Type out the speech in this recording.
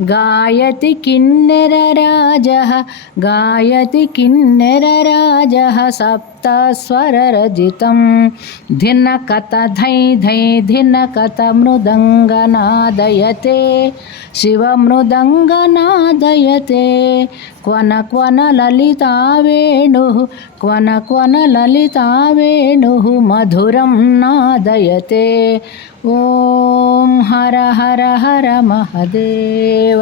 गायति किन्नरराजः गायति किन्नरराजः सप्तस्वररजितं धिनकत धै धै, धिनकत मृदङ्गनादयते। शिवमृदङ्गनादयते क्वन क्वन ललिता वेणुः, क्वन क्वन ललिता वेणुः मधुरं नादयते। ॐ హర హర హర మహదేవ.